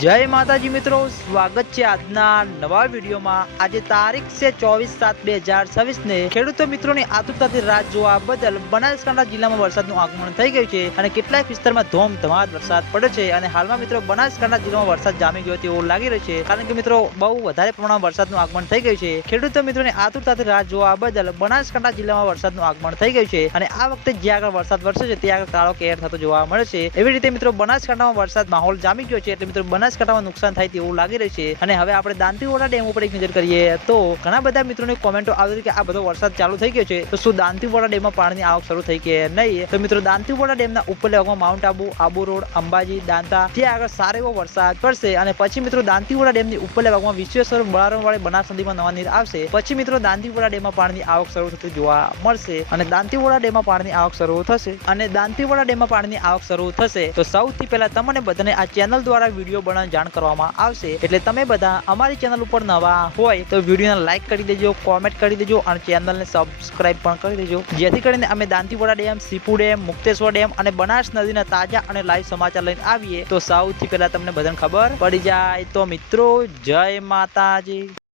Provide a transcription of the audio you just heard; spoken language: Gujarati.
जय माताजी मित्रों, स्वागत है આજના નવા વિડીયોમાં। આજે તારીખ છે 24/7/2026 ને ખેડૂતો મિત્રોની આતુરતાથી રાહ જોવા બદલ બનાસકાંઠા જિલ્લામાં વરસાદનું આગમન થઈ ગયું છે અને કેટલાક વિસ્તારમાં ધોમધમાટ વરસાદ પડ્યો છે અને હાલમાં મિત્રો બનાસકાંઠા જિલ્લામાં વરસાદ જામી ગયો તેવું લાગી રહ્યું છે, કારણ કે મિત્રો બહુ વધારે પ્રમાણમાં વરસાદનું આગમન થઈ ગયું છે। ખેડૂતો મિત્રોની આતુરતાથી રાહ જોવા બદલ બનાસકાંઠા જિલ્લામાં વરસાદનું આગમન થઈ ગયું છે અને આ વખતે જ્યાં આગળ વરસાદ વરસે છે ત્યાં આગળ કાળો કેર થતો જોવા મળે છે। એવી રીતે મિત્રો બનાસકાંઠામાં વરસાદ માહોલ જામી ગયો છે, એટલે મિત્રો બનાસકાંઠામાં નુકસાન થાય તેવું લાગી રહ્યું છે। અને હવે આપણે દાંતીવાડા ડેમ ઉપર એક નજર કરીએ તો ઘણા બધા મિત્રોની કોમેન્ટો આવી કે આ બધો વરસાદ ચાલુ થઈ ગયો છે તો શું દાંતીવાડા ડેમમાં પાણીની આવક શરૂ થઈ કે નહીં। તો મિત્રો દાંતીવાડા ડેમના ઉપરલા ભાગમાં માઉન્ટ આબુ, આબુ રોડ, અંબાજી, દાંતા ત્યાં આગળ સારો એવો વરસાદ પડશે અને પછી મિત્રો દાંતીવાડા ડેમની ઉપરલા ભાગમાં વિશ્વેશ્વર બળારામવાળી બનાસ નદીમાં નવા નીર આવશે। પછી મિત્રો દાંતીવાડા ડેમમાં પાણીની આવક શરૂ થતી જોવા મળશે અને દાંતીવાડા ડેમમાં પાણીની આવક શરૂ થશે અને દાંતીવાડા ડેમમાં પાણીની આવક શરૂ થશે તો સૌથી પહેલા તમને બધાને આ ચેનલ દ્વારા વિડીયો બનાવવાની જાણ કરવામાં આવશે, એટલે તમે બધા અમારી ચેનલ ઉપર નવા હોય તો વિડીયોને લાઈક કરી દેજો, કોમેન્ટ કરી દેજો અને ચેનલને સબસ્ક્રાઇબ પણ કરી દેજો, જેથી કરીને અમે Dantiwada dam, Sipu dam, Mukteshwar dam અને બનાસ નદીના તાજા અને લાઈવ સમાચાર લઈને આવીએ તો સૌથી પહેલા તમને બધાને ખબર પડી જાય। તો મિત્રો જય માતાજી।